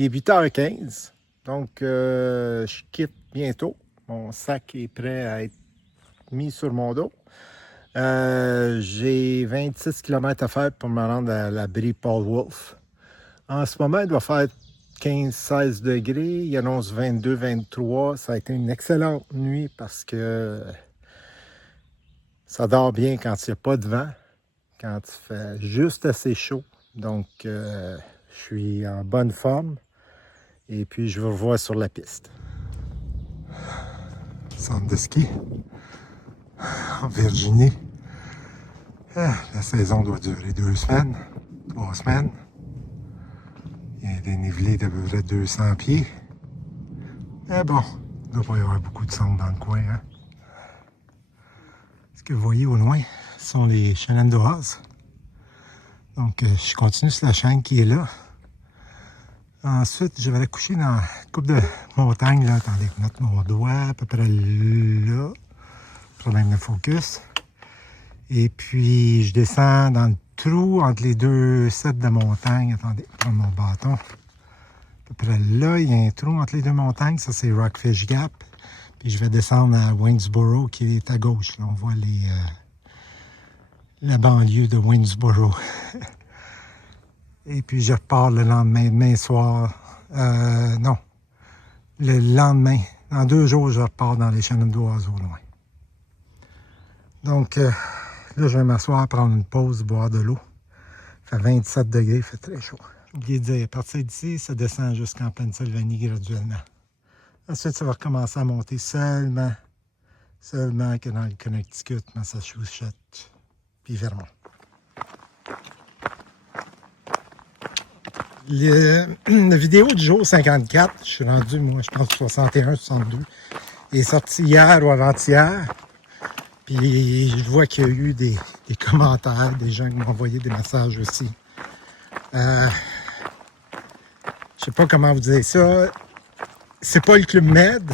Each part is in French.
Il est 8h15, donc je quitte bientôt. Mon sac est prêt à être mis sur mon dos. J'ai 26 km à faire pour me rendre à l'abri Paul Wolfe. En ce moment, il doit faire 15-16 degrés. Il annonce 22-23. Ça a été une excellente nuit parce que ça dort bien quand il n'y a pas de vent, quand il fait juste assez chaud. Donc, je suis en bonne forme. Et puis, je vous revois sur la piste. Centre de ski en Virginie. La saison doit durer 2 semaines, 3 semaines. Il y a un dénivelé d'à peu près 200 pieds. Mais bon, il ne doit pas y avoir beaucoup de cendres dans le coin. Hein? Ce que vous voyez au loin sont les Shenandoahs. Donc, je continue sur la chaîne qui est là. Ensuite, je vais aller coucher dans une coupe de montagne. Là. Attendez, je vais mettre mon doigt à peu près là. Problème de focus. Et puis, je descends dans le trou entre les deux sets de montagne. Attendez, je prends mon bâton. À peu près là, il y a un trou entre les deux montagnes. Ça, c'est Rockfish Gap. Puis, je vais descendre à Waynesboro, qui est à gauche. Là, on voit la banlieue de Waynesboro. Et puis, je repars le lendemain, demain soir. Non, le lendemain. Dans 2 jours, je repars dans les Shenandoahs au loin. Donc, là, je vais m'asseoir, prendre une pause, boire de l'eau. Il fait 27 degrés, il fait très chaud. J'ai oublié de dire, à partir d'ici, ça descend jusqu'en Pennsylvanie graduellement. Ensuite, ça va recommencer à monter seulement que dans le Connecticut, Massachusetts, puis Vermont. La vidéo du jour 54, je suis rendu, moi, je pense 61, 62, est sortie hier ou avant-hier. Puis je vois qu'il y a eu des commentaires, des gens qui m'ont envoyé des messages aussi. Je sais pas comment vous dire ça. C'est pas le Club Med.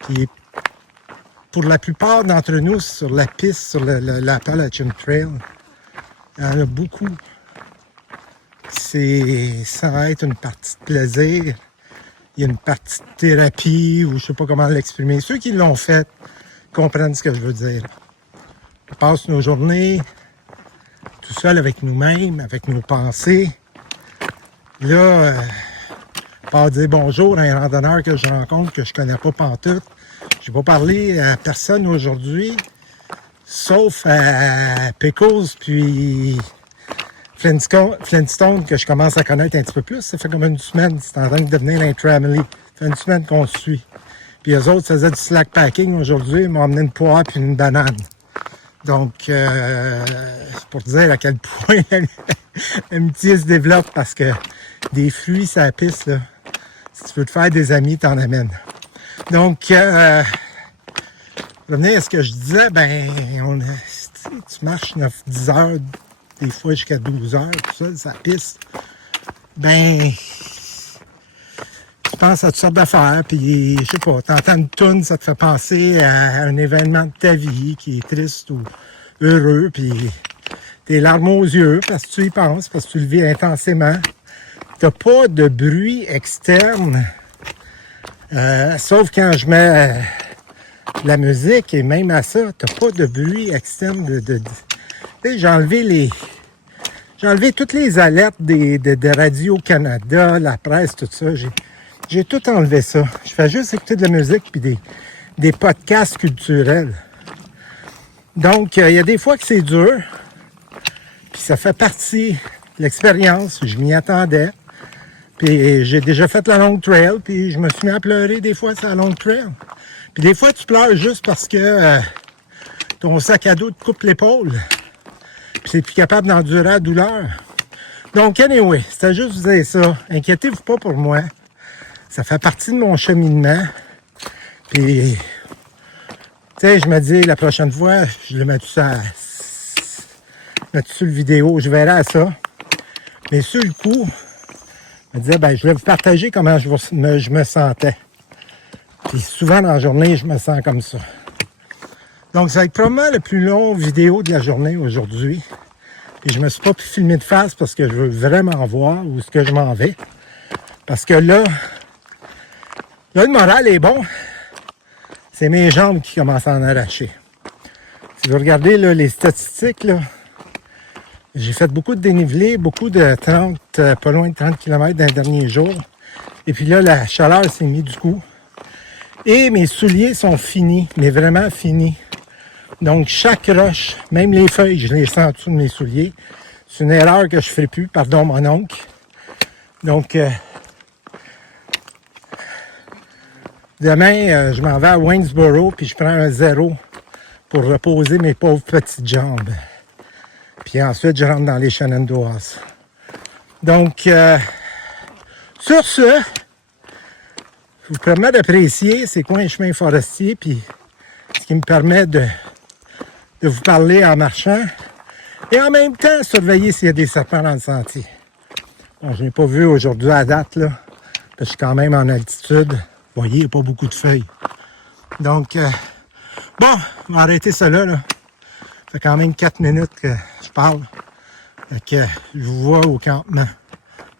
Puis pour la plupart d'entre nous, sur la piste, sur l'Appalachian Trail, il y en a beaucoup. Ça va être une partie de plaisir. Il y a une partie de thérapie, ou je sais pas comment l'exprimer. Ceux qui l'ont fait comprennent ce que je veux dire. On passe nos journées tout seul avec nous-mêmes, avec nos pensées. Là, pas dire bonjour à un randonneur que je rencontre, que je connais pas pantoute. Je vais pas parler à personne aujourd'hui, sauf à Pickles, puis Flintstone, que je commence à connaître un petit peu plus. Ça fait comme une semaine, c'est en train de devenir l'intramily. Ça fait une semaine qu'on se suit. Puis eux autres faisaient du slackpacking aujourd'hui, ils m'ont amené une poire puis une banane. Donc, c'est pour dire à quel point l'amitié se développe, parce que des fruits, ça pisse, là. Si tu veux te faire des amis, t'en amènes. Donc, revenir à ce que je disais, tu marches 9-10 heures, des fois jusqu'à 12 heures, tout ça, ça pisse. Tu penses à toutes sortes d'affaires, puis je sais pas, t'entends une toune, ça te fait penser à un événement de ta vie qui est triste ou heureux, puis t'es larmes aux yeux parce que tu y penses, parce que tu le vis intensément. T'as pas de bruit externe, sauf quand je mets la musique, et même à ça, t'as pas de bruit externe j'ai enlevé toutes les alertes de Radio-Canada, la presse, tout ça. J'ai tout enlevé ça. Je fais juste écouter de la musique puis des podcasts culturels. Donc, il y a des fois que c'est dur. Puis ça fait partie de l'expérience. Je m'y attendais. Puis j'ai déjà fait la long trail. Puis je me suis mis à pleurer des fois sur la long trail. Puis des fois, tu pleures juste parce que ton sac à dos te coupe l'épaule. Puis t'es plus capable d'endurer la douleur. Donc, anyway, c'était juste vous dire ça. Inquiétez-vous pas pour moi. Ça fait partie de mon cheminement. Puis, tu sais, je me dis, la prochaine fois, je le mets tout ça, sur le vidéo, je verrai à ça. Mais sur le coup, je me disais, je vais vous partager comment je me sentais. Puis souvent dans la journée, je me sens comme ça. Donc, ça va être probablement la plus longue vidéo de la journée aujourd'hui. Et je me suis pas pu filmer de face parce que je veux vraiment voir où est-ce que je m'en vais. Parce que là, le moral est bon. C'est mes jambes qui commencent à en arracher. Si vous regardez là, les statistiques, là, j'ai fait beaucoup de dénivelé, beaucoup de 30, pas loin de 30 km dans les derniers jours. Et puis là, la chaleur s'est mise du coup. Et mes souliers sont finis, mais vraiment finis. Donc, chaque roche, même les feuilles, je les sens en dessous de mes souliers. C'est une erreur que je ne ferai plus, pardon mon oncle. Donc, demain, je m'en vais à Waynesboro, puis je prends un 0 pour reposer mes pauvres petites jambes. Puis ensuite, je rentre dans les Shenandoahs. Donc, sur ce, je vous permets d'apprécier ces coins chemins forestiers, puis ce qui me permet de vous parler en marchant et en même temps surveiller s'il y a des serpents dans le sentier. Bon, je n'ai pas vu aujourd'hui à date, là, parce que je suis quand même en altitude. Vous voyez, il n'y a pas beaucoup de feuilles. Donc, bon, on va arrêter ça là. Ça fait quand même 4 minutes que je parle. Fait que je vous vois au campement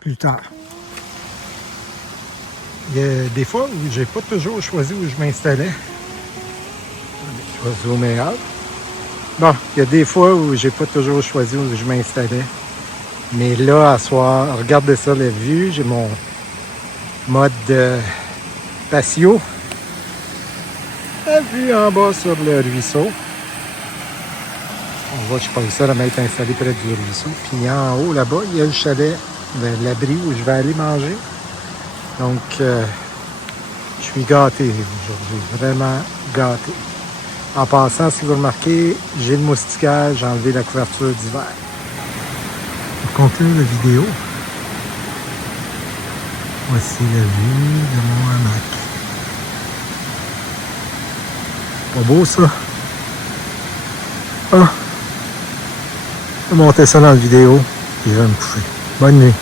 plus tard. Il y a des fois où j'ai pas toujours choisi où je m'installais. Choisi au meilleur. Bon, il y a des fois où j'ai pas toujours choisi où je m'installais. Mais là, à soir, regardez ça, la vue. J'ai mon mode patio. La vue en bas sur le ruisseau. On voit que je suis pas ça à m'être installé près du ruisseau. Puis en haut, là-bas, il y a le chalet, l'abri où je vais aller manger. Donc, je suis gâté aujourd'hui, vraiment gâté. En passant, si vous remarquez, j'ai le moustiquaire, j'ai enlevé la couverture d'hiver. Pour conclure la vidéo, voici la vue de mon hamac. Pas beau ça? Ah! Je vais monter ça dans la vidéo et je vais me coucher. Bonne nuit.